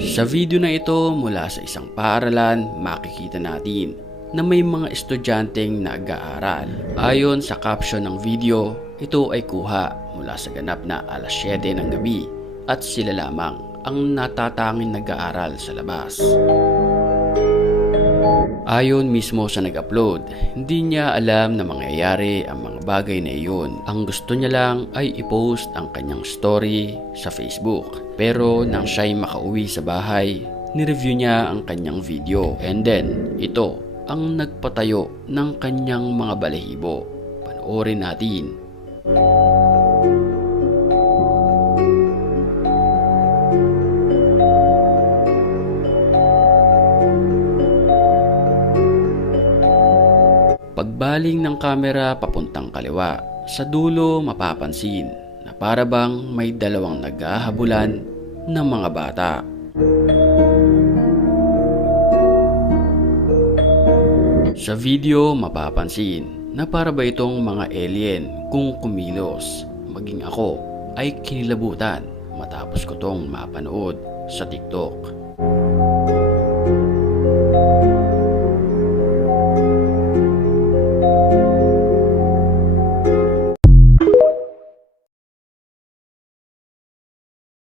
Sa video na ito mula sa isang paaralan, makikita natin na may mga estudyanteng nag-aaral. Ayon sa caption ng video, ito ay kuha mula sa ganap na alas 7 ng gabi at sila lamang ang natatanging nag-aaral sa labas. Ayon mismo sa nag-upload, hindi niya alam na mangyayari ang mga bagay na iyon. Ang gusto niya lang ay i-post ang kanyang story sa Facebook. Pero nang siya'y makauwi sa bahay, nireview niya ang kanyang video. And then, ito ang nagpatayo ng kanyang mga balahibo. Panoorin natin. Pagbaling ng kamera papuntang kaliwa, sa dulo mapapansin na para bang may dalawang naghahabulan ng mga bata. Sa video mapapansin na para ba itong mga alien kung kumilos. Maging ako ay kinilabutan matapos ko tong mapanood sa TikTok.